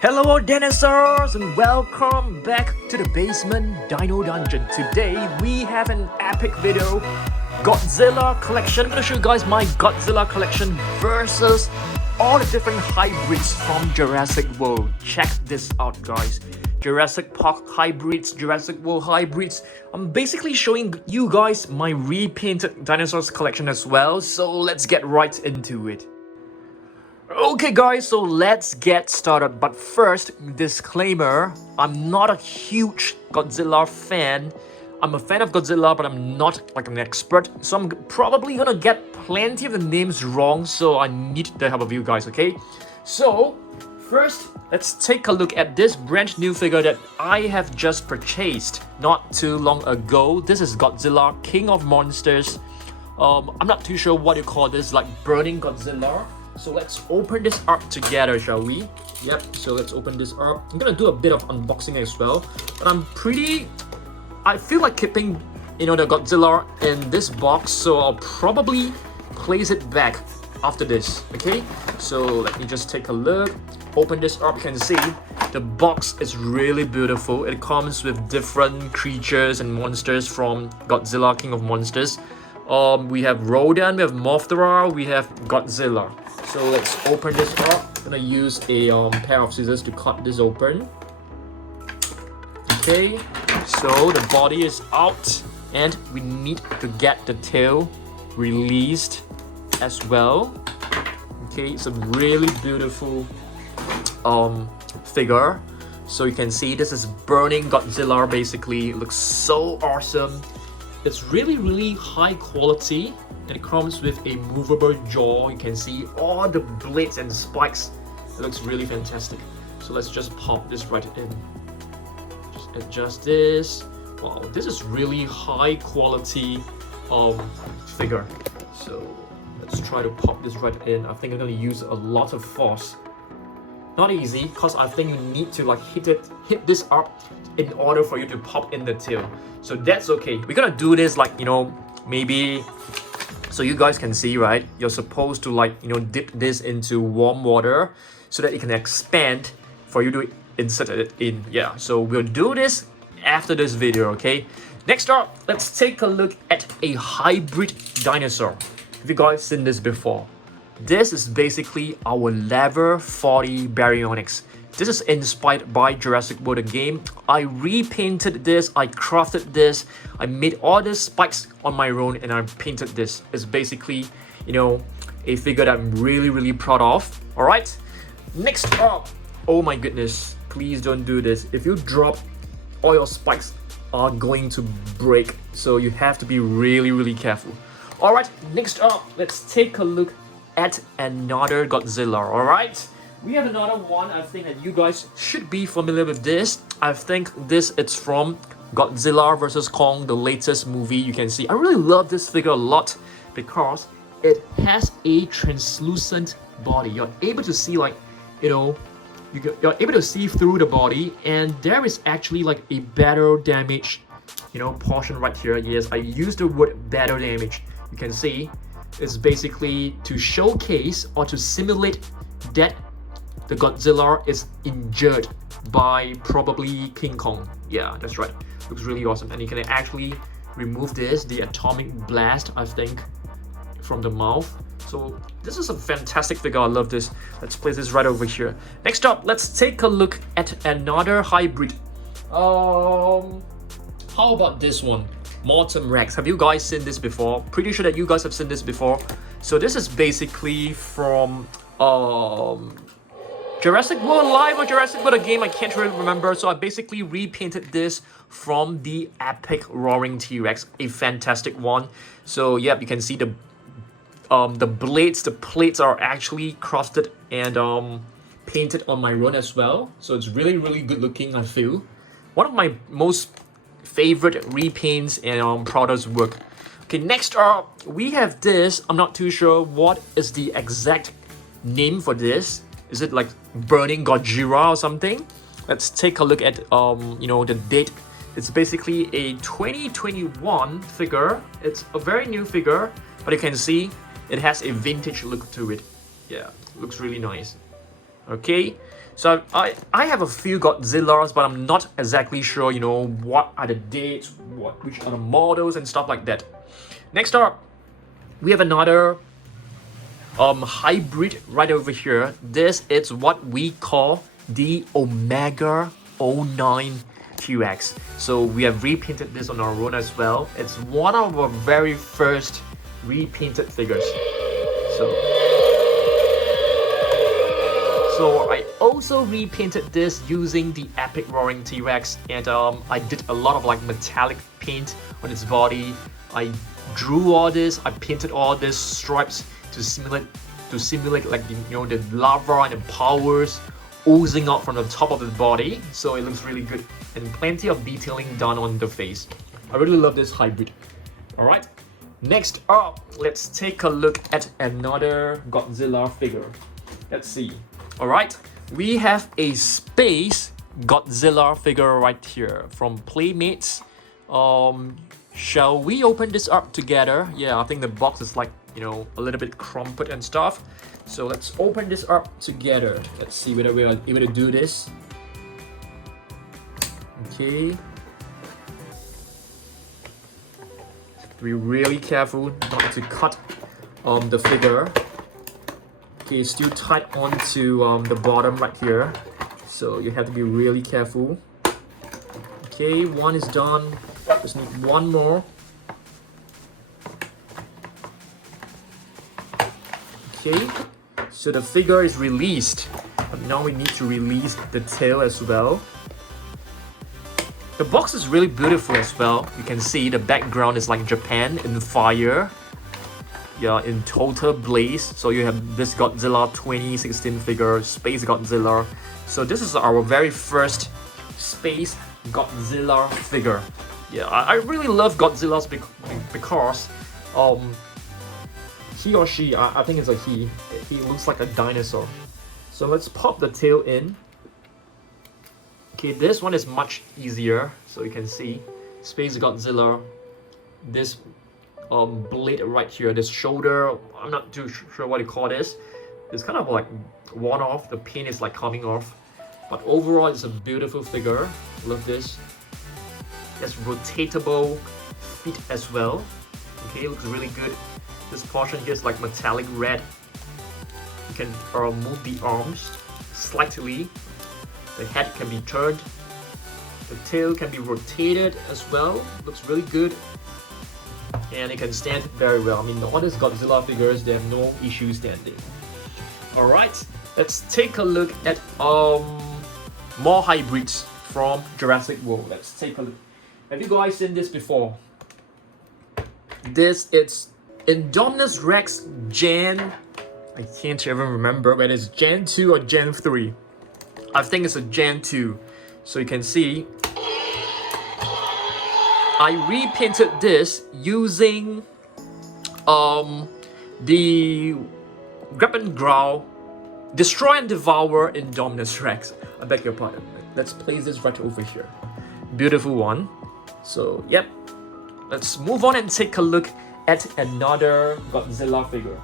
Hello Dinosaurs and welcome back to the basement Dino Dungeon. Today we have an epic video, Godzilla Collection. I'm gonna show you guys my Godzilla Collection versus all the different hybrids from Jurassic World. Check this out guys. Jurassic Park hybrids, Jurassic World hybrids. I'm basically showing you guys my repainted dinosaurs collection as well. So let's get right into it. Okay guys, so let's get started, but first, disclaimer, I'm not a huge Godzilla fan. I'm a fan of Godzilla, but I'm not like an expert, so I'm probably gonna get plenty of the names wrong, so I need the help of you guys, okay? So, first, let's take a look at this brand new figure that I have just purchased not too long ago. This is Godzilla King of Monsters. I'm not too sure what you call this, like burning Godzilla. So let's open this up together, shall we? Yep, so let's open this up. I'm gonna do a bit of unboxing as well. But I feel like keeping, the Godzilla in this box, so I'll probably place it back after this, okay? So let me just take a look. Open this up, you can see the box is really beautiful. It comes with different creatures and monsters from Godzilla King of Monsters. We have Rodan, we have Mothra, we have Godzilla. So let's open this up. I'm gonna use a pair of scissors to cut this open. Okay, so the body is out and we need to get the tail released as well. Okay, it's a really beautiful figure. So you can see this is burning Godzilla basically. It looks so awesome. It's really high quality. And it comes with a movable jaw. You can see all the blades and spikes. It looks really fantastic. So let's just pop this right in. Just adjust this. Wow, this is really high quality figure. So let's try to pop this right in. I think I'm gonna use a lot of force. Not easy, because I think you need to like hit this up in order for you to pop in the tail. So that's okay. We're gonna do this like, maybe so you guys can see, right? You're supposed to like, dip this into warm water so that it can expand for you to insert it in. Yeah, so we'll do this after this video, okay? Next up, let's take a look at a hybrid dinosaur. Have you guys seen this before? This is basically our level 40 Baryonyx. This is inspired by Jurassic World the game. I repainted this, I crafted this, I made all these spikes on my own and I painted this. It's basically, a figure that I'm really proud of. Alright, next up, oh my goodness, please don't do this. If you drop, all your spikes are going to break. So you have to be really careful. Alright, next up, let's take a look at another Godzilla, alright? We have another one. I think that you guys should be familiar with this. I think this is from Godzilla vs. Kong, the latest movie. You can see I really love this figure a lot because it has a translucent body. You're able to see like, you're able to see through the body, and there is actually like a battle damage, portion right here. Yes, I used the word battle damage. You can see it's basically to showcase or to simulate that the Godzilla is injured by probably King Kong. Yeah, that's right. Looks really awesome. And you can actually remove this, the atomic blast, I think, from the mouth. So this is a fantastic figure. I love this. Let's place this right over here. Next up, let's take a look at another hybrid. How about this one? Mortem Rex. Have you guys seen this before? Pretty sure that you guys have seen this before. So this is basically from Jurassic World Live or Jurassic World game, I can't really remember. So I basically repainted this from the epic roaring T-Rex, a fantastic one. So yeah, you can see the blades, the plates are actually crafted and painted on my own as well. So it's really good looking, I feel. One of my most favorite repaints and products work. Okay, next up we have this. I'm not too sure what is the exact name for this. Is it like burning Godzilla or something? Let's take a look at the date. It's basically a 2021 figure. It's a very new figure, but you can see it has a vintage look to it. Yeah, looks really nice. Okay, So I have a few Godzillas, but I'm not exactly sure, you know, what are the dates, which are the models and stuff like that. Next up, we have another hybrid right over here. This is what we call the Omega 09 T-Rex. So we have repainted this on our own as well. It's one of our very first repainted figures. So I also repainted this using the Epic Roaring T-Rex, and I did a lot of like metallic paint on its body. I drew all this, I painted all these stripes to simulate like the, you know, the lava and the powers oozing out from the top of the body. So it looks really good, and plenty of detailing done on the face. I really love this hybrid. Alright, next up, let's take a look at another Godzilla figure. Let's see. Alright, we have a Space Godzilla figure right here from Playmates. Shall we open this up together? Yeah, I think the box is like, you know, a little bit crumpled and stuff. So let's open this up together. Let's see whether we are able to do this. Okay. Be really careful not to cut the figure. Okay, it's still tied onto the bottom right here, so you have to be really careful. Okay, one is done. Just need one more. Okay, so the figure is released, but now we need to release the tail as well. The box is really beautiful as well. You can see the background is like Japan in fire. Yeah, in total blaze. So you have this Godzilla 2016 figure, Space Godzilla. So this is our very first Space Godzilla figure. Yeah, I really love Godzillas because he or she, I think it's a he looks like a dinosaur. So let's pop the tail in. Okay, this one is much easier. So you can see Space Godzilla, this blade right here, this shoulder, I'm not too sure what you call this. It's kind of like worn off, the paint is like coming off. But overall, it's a beautiful figure. Love this. It's rotatable feet as well. Okay, looks really good. This portion here is like metallic red. You can move the arms slightly. The head can be turned. The tail can be rotated as well. Looks really good. And it can stand very well. I mean, all these Godzilla figures, they have no issue standing. Alright, let's take a look at more hybrids from Jurassic World. Let's take a look. Have you guys seen this before? This is Indominus Rex Gen. I can't even remember whether it's Gen 2 or Gen 3. I think it's a Gen 2. So you can see I repainted this using the Grab and Growl, Destroy and Devour Indominus Rex. I beg your pardon. Let's place this right over here. Beautiful one. So, yep. Let's move on and take a look at another Godzilla figure.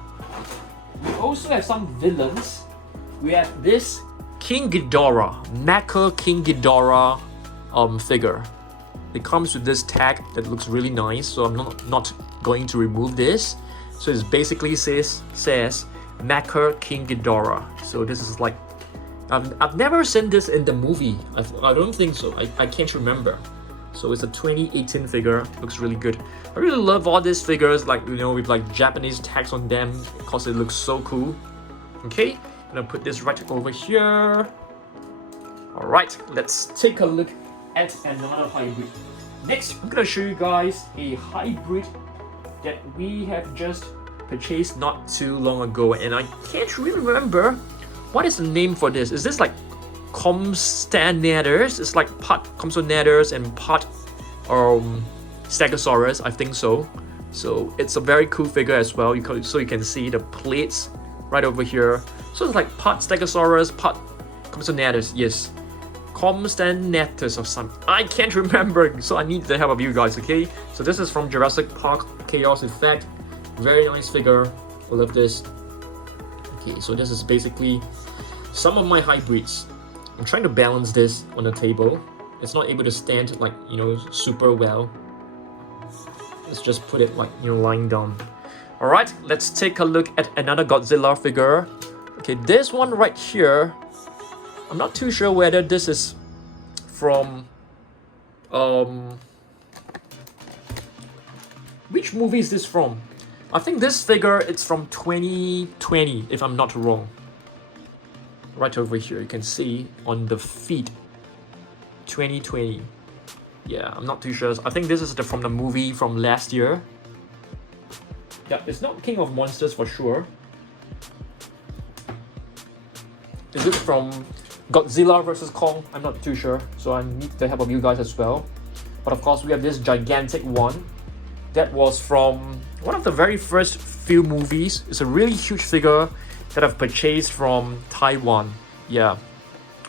We also have some villains. We have this King Ghidorah, Mecha-King Ghidorah figure. It comes with this tag that looks really nice, so I'm not going to remove this. So it basically says Mecha-King Ghidorah. So this is like, I've never seen this in the movie. I don't think so. I can't remember. So it's a 2018 figure. Looks really good. I really love all these figures, like, you know, with like Japanese tags on them, because it looks so cool. Okay, I'm gonna put this right over here. All right, let's take a look at another hybrid. Next, I'm gonna show you guys a hybrid that we have just purchased not too long ago, and I can't really remember what is the name for this. Is this like Compstegnathus? It's like part Compstegnathus and part Stegosaurus, I think so. So it's a very cool figure as well. So you can see the plates right over here. So it's like part Stegosaurus, part Compstegnathus. Yes, Compstegnathus or something. I can't remember, so I need the help of you guys. Okay, so this is from Jurassic Park Chaos Effect. Very nice figure. I love this. Okay, so this is basically some of my hybrids. I'm trying to balance this on the table. It's not able to stand like, you know, super well. Let's just put it like, you know, lying down. All right, let's take a look at another Godzilla figure. Okay, this one right here, I'm not too sure whether this is from which movie is this from? I think this figure it's from 2020, if I'm not wrong. Right over here, you can see on the feet, 2020. Yeah, I'm not too sure. I think this is from the movie from last year. Yeah, it's not King of Monsters for sure. Is it from Godzilla versus Kong? I'm not too sure, so I need the help of you guys as well. But of course, we have this gigantic one. That was from one of the very first few movies. It's a really huge figure that I've purchased from Taiwan. Yeah,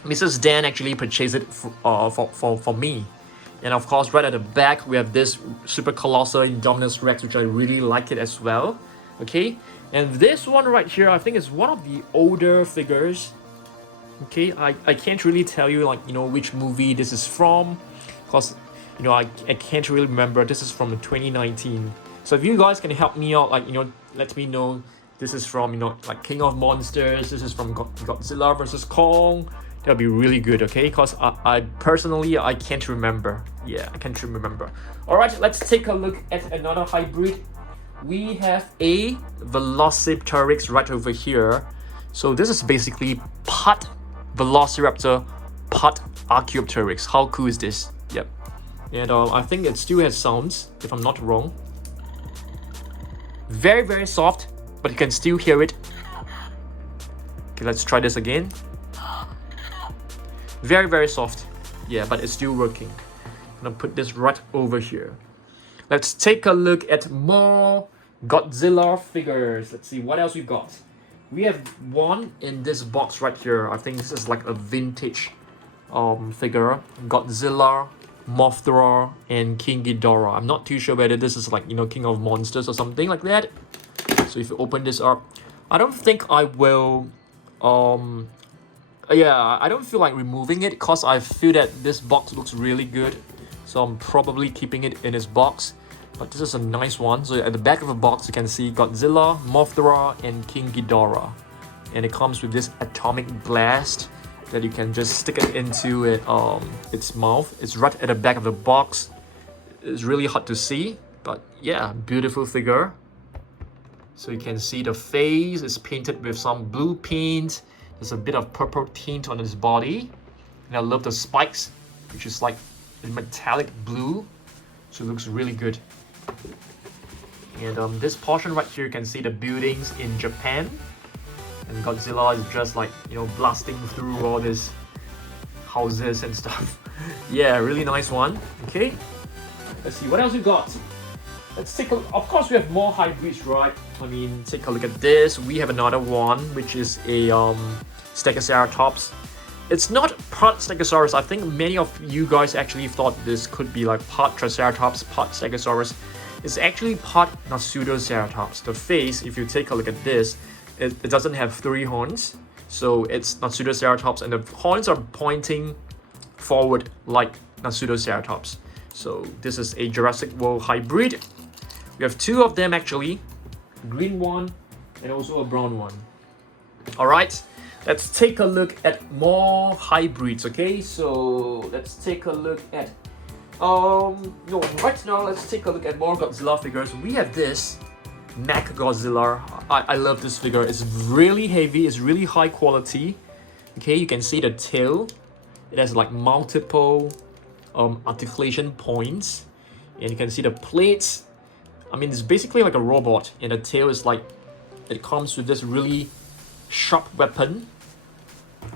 Mrs. Dan actually purchased it for me. And of course, right at the back, we have this super colossal Indominus Rex, which I really like it as well. Okay, and this one right here, I think is one of the older figures. Okay, I can't really tell you like, you know, which movie this is from, because, you know, I can't really remember. This is from 2019. So if you guys can help me out, like, you know, let me know this is from, you know, like King of Monsters, this is from Godzilla versus Kong. That'll be really good, okay? Because I personally, I can't remember. Yeah, I can't remember. All right, let's take a look at another hybrid. We have a Velocirapteryx right over here. So this is basically part Velociraptor, part Archaeopteryx. How cool is this? Yep. And I think it still has sounds, if I'm not wrong. Very, very soft, but you can still hear it. Okay, let's try this again. Very, very soft. Yeah, but it's still working. I'm gonna put this right over here. Let's take a look at more Godzilla figures. Let's see what else we got. We have one in this box right here. I think this is like a vintage figure. Godzilla, Mothra, and King Ghidorah. I'm not too sure whether this is like, you know, King of Monsters or something like that. So if you open this up, I don't think I will yeah, I don't feel like removing it because I feel that this box looks really good. So I'm probably keeping it in its box. But this is a nice one. So at the back of the box, you can see Godzilla, Mothra, and King Ghidorah. And it comes with this atomic blast that you can just stick it into its mouth. It's right at the back of the box. It's really hard to see, but yeah, beautiful figure. So you can see the face is painted with some blue paint. There's a bit of purple tint on his body. And I love the spikes, which is like a metallic blue. So it looks really good. And this portion right here, you can see the buildings in Japan. And Godzilla is just like, you know, blasting through all these houses and stuff. Yeah, really nice one. Okay, let's see what else we got. Let's take a look. Of course, we have more hybrids, right? I mean, take a look at this. We have another one, which is a Stegoceratops. It's not part Stegosaurus. I think many of you guys actually thought this could be like part Triceratops, part Stegosaurus. It's actually part Pseudoceratops. The face, if you take a look at this, it doesn't have 3 horns. So it's Pseudoceratops, and the horns are pointing forward like Pseudoceratops. So this is a Jurassic World Hybrid. We have 2 of them actually, a green one and also a brown one. All right, let's take a look at more hybrids. Okay, so let's take a look at right now let's take a look at more Godzilla figures. We have this MechaGodzilla. I love this figure. It's really heavy, it's really high quality. Okay, you can see the tail. It has like multiple articulation points, and you can see the plates. I mean, it's basically like a robot, and the tail is like, it comes with this really sharp weapon.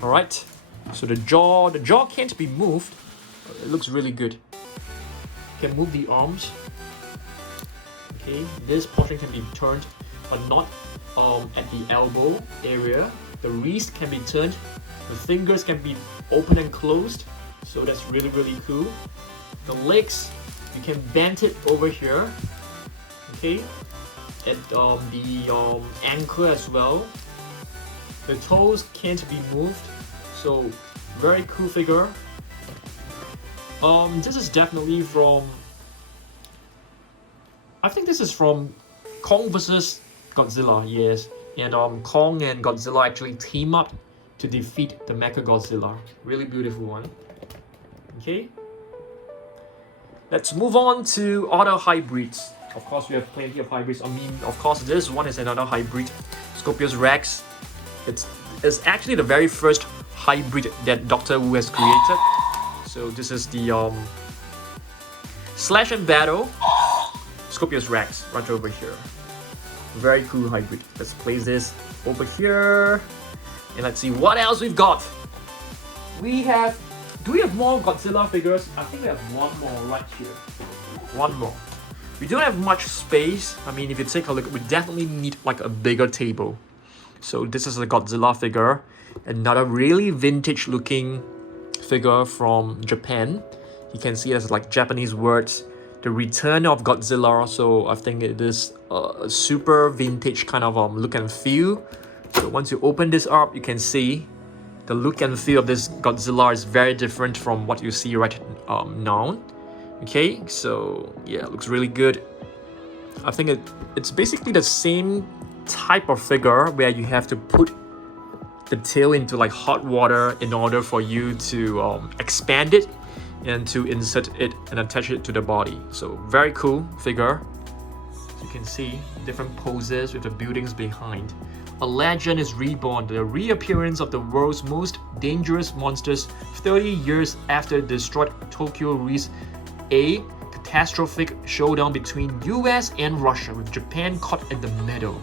All right, so the jaw can't be moved. It looks really good. You can move the arms. Okay, this portion can be turned, but not at the elbow area. The wrist can be turned. The fingers can be open and closed. So that's really, really cool. The legs, you can bend it over here. Okay, and the ankle as well. The toes can't be moved, so Very cool figure. This is definitely from, I think this is from Kong vs Godzilla, yes. And Kong and Godzilla actually team up to defeat the MechaGodzilla. Really beautiful one. Okay. Let's move on to other hybrids. Of course, we have plenty of hybrids. I mean, of course, this one is another hybrid, Scorpios Rex. It's actually the very first hybrid that Doctor Wu has created. So this is the Slash and Battle Scorpios Rex right over here. Very cool hybrid. Let's place this over here. And let's see what else we've got. Do we have more Godzilla figures? I think we have one more right here. One more. We don't have much space. I mean, if you take a look, we definitely need like a bigger table. So this is a Godzilla figure. Another really vintage looking figure from Japan. You can see there's like Japanese words. The Return of Godzilla. So I think it is a super vintage kind of look and feel. So once you open this up, you can see the look and feel of this Godzilla is very different from what you see right now. Okay, so yeah, it looks really good. I think it's basically the same type of figure where you have to put the tail into like hot water in order for you to expand it and to insert it and attach it to the body. So very cool figure. You can see different poses with the buildings behind. A legend is reborn, the reappearance of the world's most dangerous monsters 30 years after destroyed Tokyo Reese, a catastrophic showdown between US and Russia with Japan caught in the middle.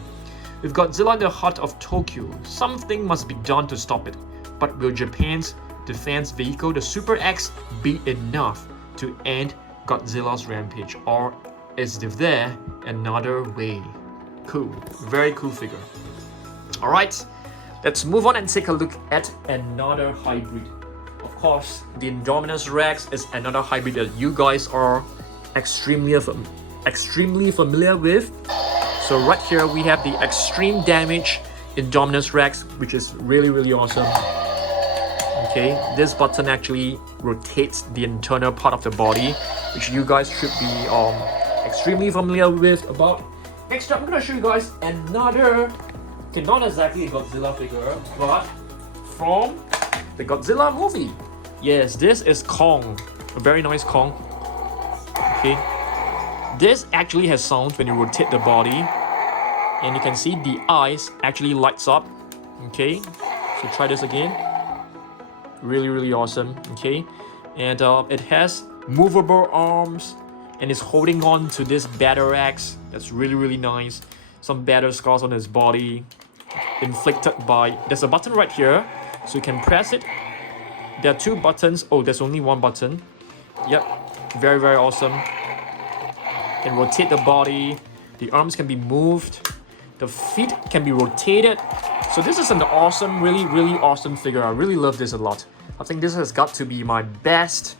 With Godzilla in the heart of Tokyo, something must be done to stop it. But will Japan's defense vehicle, the Super X, be enough to end Godzilla's rampage? Or is there another way? Cool, very cool figure. Alright, let's move on and take a look at another hybrid. Of course, the Indominus Rex is another hybrid that you guys are extremely familiar with. So right here we have the extreme damage Indominus Rex, which is really awesome. Okay, this button actually rotates the internal part of the body, which you guys should be extremely familiar with about. Next up, I'm gonna show you guys another, okay, not exactly a Godzilla figure, but from the Godzilla movie. Yes, this is Kong, a very nice Kong. Okay, this actually has sound when you rotate the body, and you can see the eyes actually lights up. Okay, so try this again. Really awesome. Okay, and it has movable arms and is holding on to this Baryonyx. That's really nice. Some battle scars on his body inflicted by, there's a button right here, so you can press it. There are two buttons. Oh, there's only one button. Yep, very awesome. Can rotate the body, the arms can be moved, the feet can be rotated. So this is an awesome, really awesome figure. I really love this a lot. I think this has got to be my best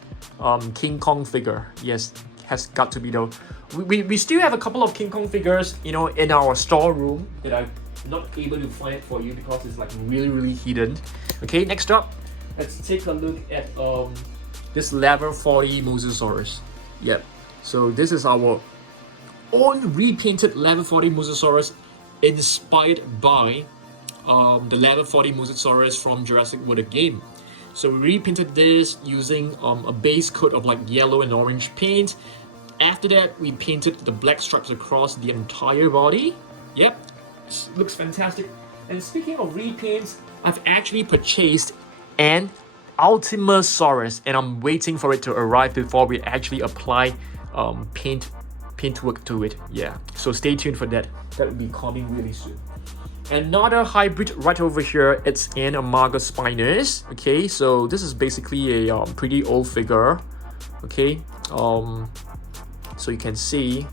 King Kong figure. Yes, has got to be though. We still have a couple of King Kong figures, you know, in our storeroom that I'm not able to find for you because it's like really hidden. Okay, next up, let's take a look at this level 40 Mosasaurus. Yep. So this is our own repainted level 40 Mosasaurus, inspired by the level 40 Mosasaurus from Jurassic World, the game. So we repainted this using a base coat of like yellow and orange paint. After that, we painted the black stripes across the entire body. Yep, looks fantastic. And speaking of repaints, I've actually purchased an Ultimasaurus, and I'm waiting for it to arrive before we actually apply paintwork to it. Yeah, so stay tuned for that. That will be coming really soon. Another hybrid right over here, it's an Amargaspinus. Okay, so this is basically a pretty old figure. Okay, so you can see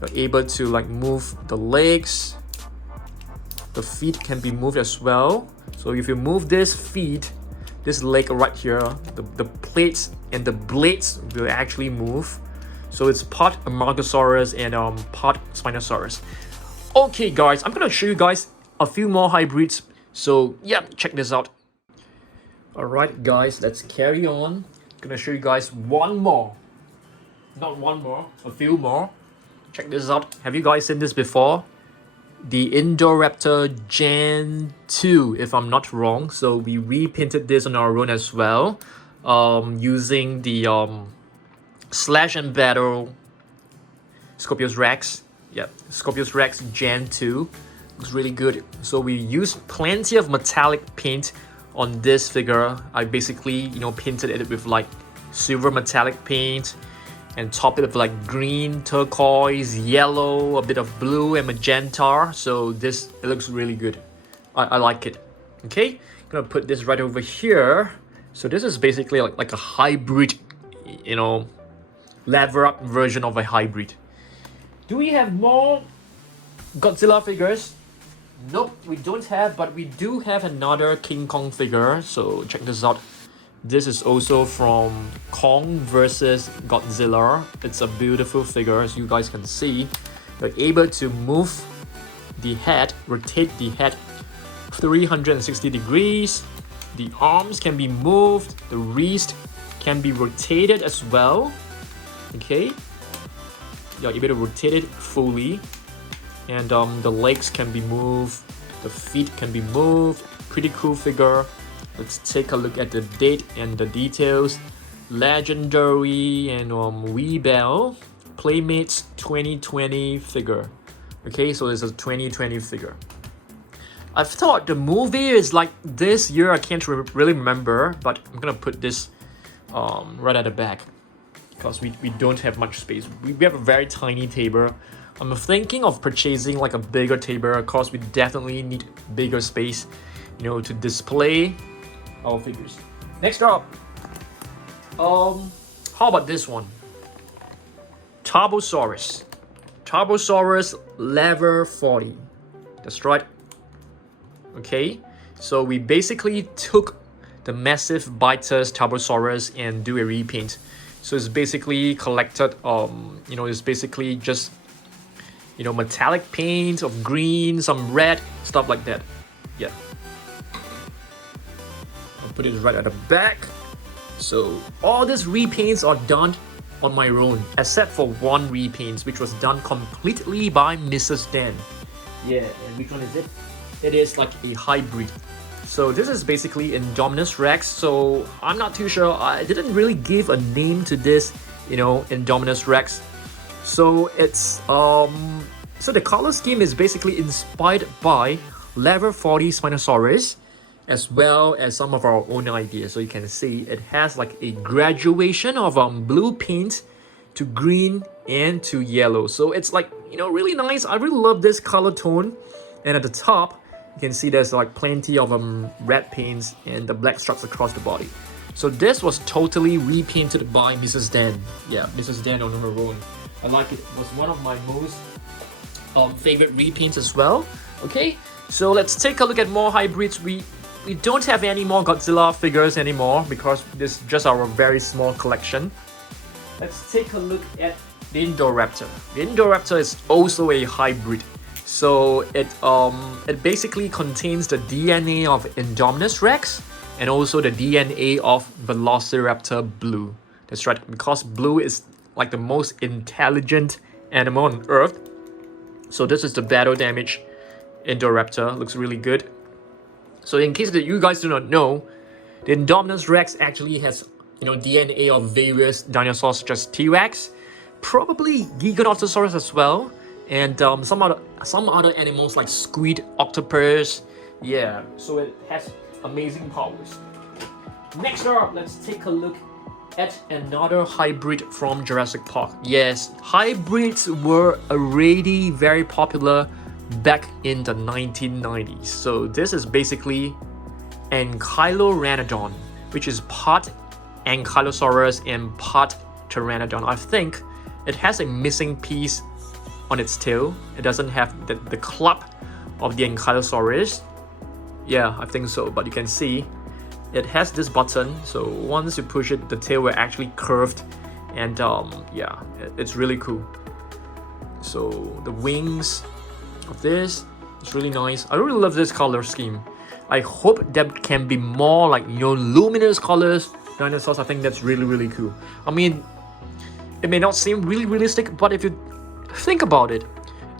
you're able to like move the legs. The feet can be moved as well. So if you move this feet, this leg right here, the plates and the blades will actually move. So it's part Amargasaurus and part Spinosaurus. Okay guys, I'm gonna show you guys a few more hybrids. So yeah, check this out. Alright guys, let's carry on. Gonna show you guys one more. Not one more, a few more. Check this out. Have you guys seen this before? The Indoraptor Gen 2, if I'm not wrong. So we repainted this on our own as well, using the Slash and Battle Scorpios Rex. Yep, Scorpios Rex Gen 2. Looks really good. So we used plenty of metallic paint on this figure. I basically, painted it with like silver metallic paint and topped it with like green, turquoise, yellow, a bit of blue and magenta. So it looks really good. I like it. Okay, gonna put this right over here. So this is basically like a hybrid, lever up version of a hybrid. Do we have more Godzilla figures? Nope, we don't have, but we do have another King Kong figure. So check this out. This is also from Kong versus Godzilla. It's a beautiful figure, as you guys can see. You're able to move the head, rotate the head 360 degrees. The arms can be moved. The wrist can be rotated as well. Okay, you're able to rotate it fully. And the legs can be moved, the feet can be moved. Pretty cool figure. Let's take a look at the date and the details. Legendary and Weebell Playmates 2020 figure. Okay, so it's a 2020 figure. I thought the movie is like this year. I can't really remember, but I'm gonna put this right at the back because we don't have much space. We have a very tiny table. I'm thinking of purchasing like a bigger table. Of course, we definitely need bigger space, to display our figures. Next up, how about this one? Turbosaurus. Turbosaurus level 40. That's right. Okay, so we basically took the massive Bitus Turbosaurus and do a repaint. So it's basically collected, it's basically just metallic paint of green, some red, stuff like that. Yeah. I'll put it right at the back. So all these repaints are done on my own, except for one repaint, which was done completely by Mrs. Dan. Yeah, and which one is it? It is like a hybrid. So this is basically Indominus Rex. So I'm not too sure. I didn't really give a name to this, Indominus Rex. So it's so the color scheme is basically inspired by level 40 Spinosaurus, as well as some of our own ideas. So you can see it has like a graduation of blue paint to green and to yellow. So it's like, really nice. I really love this color tone. And at the top, you can see there's like plenty of red paints and the black stripes across the body. So this was totally repainted by Mrs. Dan. Yeah, Mrs. Dan on her own. I like it. It was one of my most favorite repaints as well. Okay, so let's take a look at more hybrids. We don't have any more Godzilla figures anymore because this is just our very small collection. Let's take a look at the Indoraptor. The Indoraptor is also a hybrid. So it basically contains the DNA of Indominus Rex and also the DNA of Velociraptor Blue. That's right, because Blue is like the most intelligent animal on Earth. So this is the battle damage Indoraptor. Looks really good. So in case that you guys do not know, the Indominus Rex actually has DNA of various dinosaurs such as T-Rex, probably Giganotosaurus as well, and some other animals like squid, octopus. Yeah, so it has amazing powers. Next up, let's take a look at another hybrid from Jurassic Park. Yes, hybrids were already very popular back in the 1990s. So this is basically Ankyloranodon, which is part Ankylosaurus and part Pteranodon. I think it has a missing piece on its tail. It doesn't have the club of the Ankylosaurus. Yeah, I think so, but you can see it has this button, so once you push it, the tail will actually curved, and yeah, it's really cool. So the wings of this, it's really nice. I really love this color scheme. I hope there can be more like, you know, luminous colors dinosaurs. I think that's really, really cool. I mean, it may not seem really realistic, but if you think about it,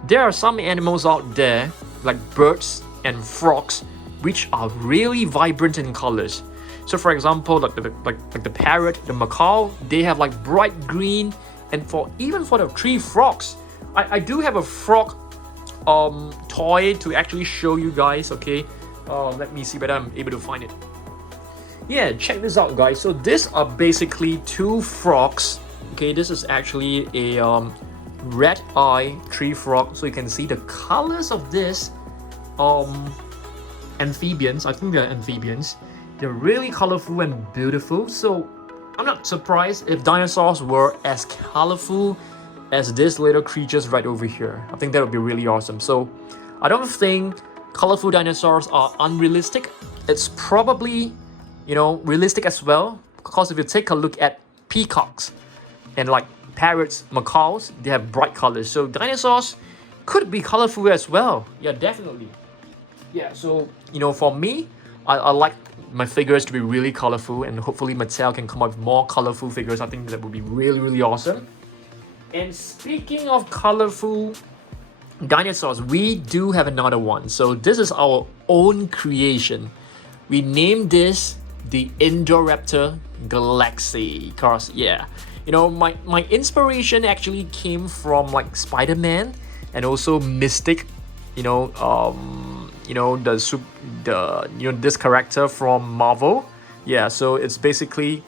there are some animals out there, like birds and frogs, which are really vibrant in colors. So for example, like the parrot, the macaw, they have like bright green. And even for the tree frogs, I do have a frog toy to actually show you guys, okay? Let me see whether I'm able to find it. Yeah, check this out, guys. So these are basically two frogs. Okay, this is actually a red eye tree frog. So you can see the colors of this amphibians. I think they're amphibians. They're really colorful and beautiful. So I'm not surprised if dinosaurs were as colorful as these little creatures right over here. I think that would be really awesome. So I don't think colorful dinosaurs are unrealistic. It's probably, you know, realistic as well, because if you take a look at peacocks and like parrots, macaws, they have bright colors. So dinosaurs could be colorful as well. Yeah, definitely. Yeah, so, you know, for me, I like my figures to be really colorful, and hopefully Mattel can come up with more colorful figures. I think that would be really, really awesome. And speaking of colorful dinosaurs, we do have another one. So this is our own creation. We named this the Indoraptor Galaxy, because yeah, you know, my inspiration actually came from like Spider-Man and also Mystic, you know, this character from Marvel. Yeah, so it's basically,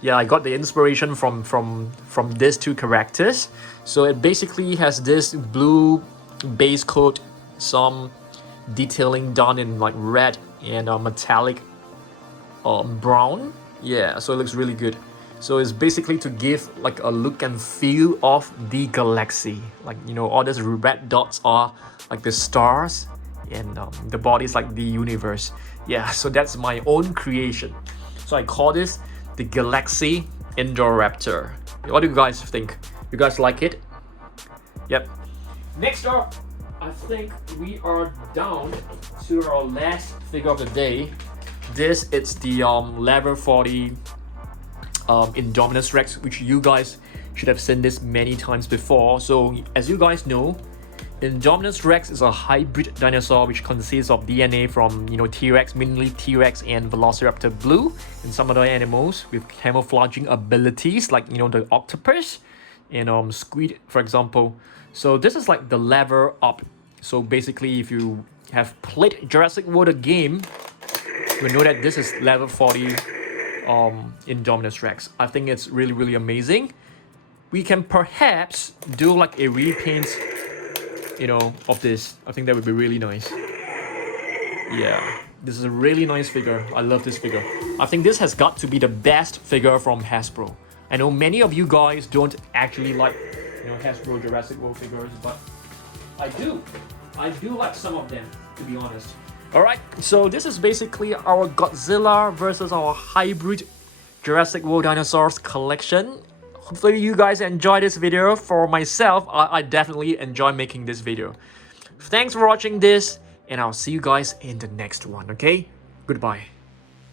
yeah, I got the inspiration from these two characters. So it basically has this blue base coat, some detailing done in like red and metallic brown. Yeah, so it looks really good. So it's basically to give like a look and feel of the galaxy. Like, you know, all these red dots are like the stars, and the body is like the universe. Yeah, so that's my own creation. So I call this the Galaxy Indoraptor. What do you guys think? You guys like it? Yep. Next up, I think we are down to our last figure of the day. This is the level 40 Indominus Rex, which you guys should have seen this many times before. So as you guys know, Indominus Rex is a hybrid dinosaur which consists of DNA from, you know, T-Rex, mainly T-Rex and Velociraptor blue, and some other animals with camouflaging abilities like, you know, the octopus and squid, for example. So this is like the level up. So basically, if you have played Jurassic World, a game, you know that this is level 40 Indominus Rex. I think it's really, really amazing. We can perhaps do like a repaint, you know, of this. I think that would be really nice. Yeah, this is a really nice figure. I love this figure. I think this has got to be the best figure from Hasbro. I know many of you guys don't actually like, you know, Hasbro Jurassic World figures, but I do like some of them, to be honest. Alright, so this is basically our Godzilla versus our hybrid Jurassic World Dinosaurs collection. Hopefully you guys enjoy this video. For myself, I definitely enjoy making this video. Thanks for watching this, and I'll see you guys in the next one, okay? Goodbye.